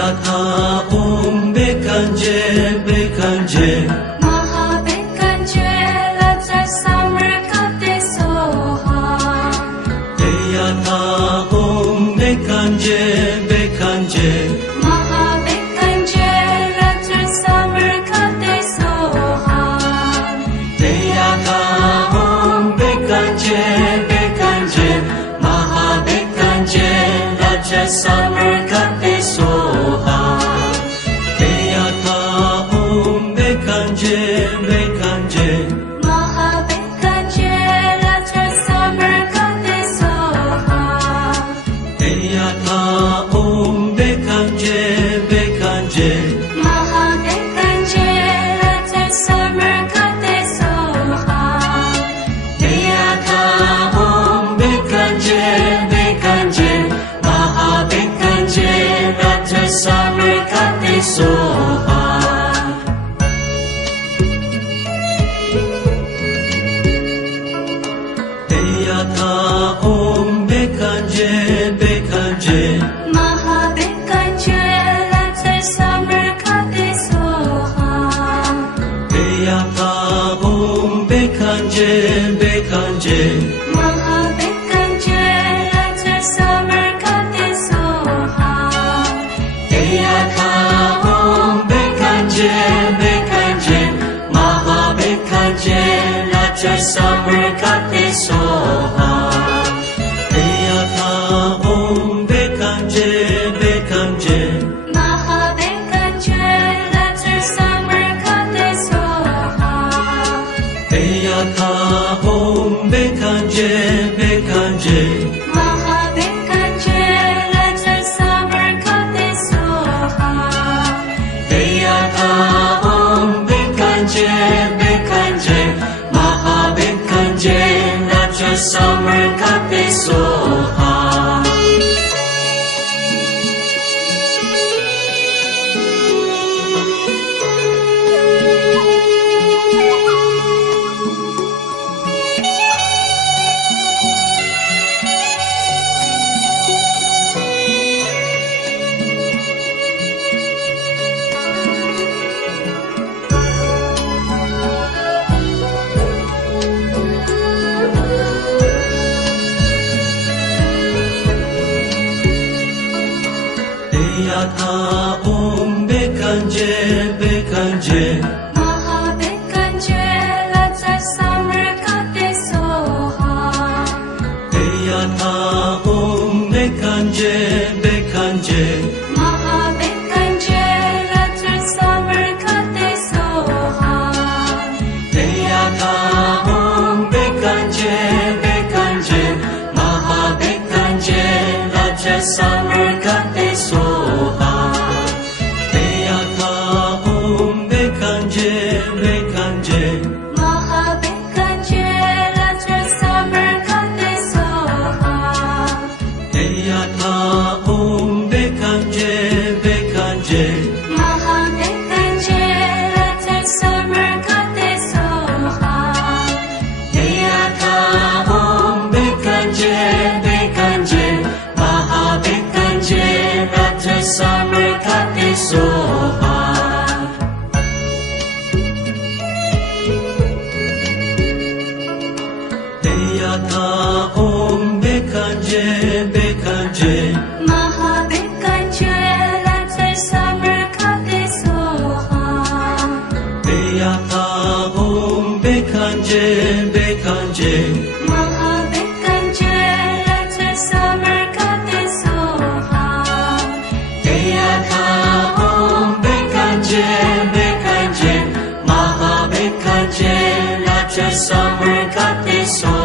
Deyatha Om Bekanje Bekanje Maha Bekanje Raja Samrakate Soha Deyatha Om Bekanje Bekanje Maha Bekanje Raja Samrakate Soha Deyatha Om Bekanje Bekanje Maha Bekanje Raja Samrakate Soha Deyatha Om Bekanje Bekanje Maha Bekanje Raja Samrakate Soha Deyatha Om Bekanje Bekanje Maha Bekanje Raja Samrakate Soha Deyatha Om Bekanje Bekanje Maha Bekanje Raja Samrakate Soha Deyatha Om Bekanje Bekanje Maha Bekanje Raja Samrakate Soha Deyatha Om Bekanje Bekanje Maha Bekanje Raja Samrakate Soha Deyatha Om Bekanje Bekanje Maha Bekanje Raja Samrakate Soha Deyatha Om Bekanje Bekanje Maha Bekanje Raja Samrakate Soha Deyatha Om Bekanje Bekanje Maha Bekanje Raja Samrakate Soha Deyatha Om Bekanje Bekanje Maha Bekanje Raja Samrakate Soha Deyatha Om Bekanje Bekanje Maha Bekanje Raja Samrakate Soha Deyatha Om Bekanje Bekanje Maha Bekanje Raja Samrakate Soha Deyatha Om Bekanje Bekanje Maha Bekanje Raja Samrakate Soha Deyatha Om Bekanje Bekanje Maha Bekanje Raja Samrakate Soha Deyatha Om Bekanje Bekanje Maha Bekanje Raja Samrakate Soha Deyatha Om Bekanje Bekanje Maha Bekanje Raja Samrakate Soha Deyatha Om Bekanje Bekanje Maha Bekanje Raja Samrakate Soha Deyatha Om Bekanje Bekanje Maha Bekanje Raja Samrakate Soha Deyatha Om Bekanje Bekanje Maha Bekanje Raja Samrakate Soha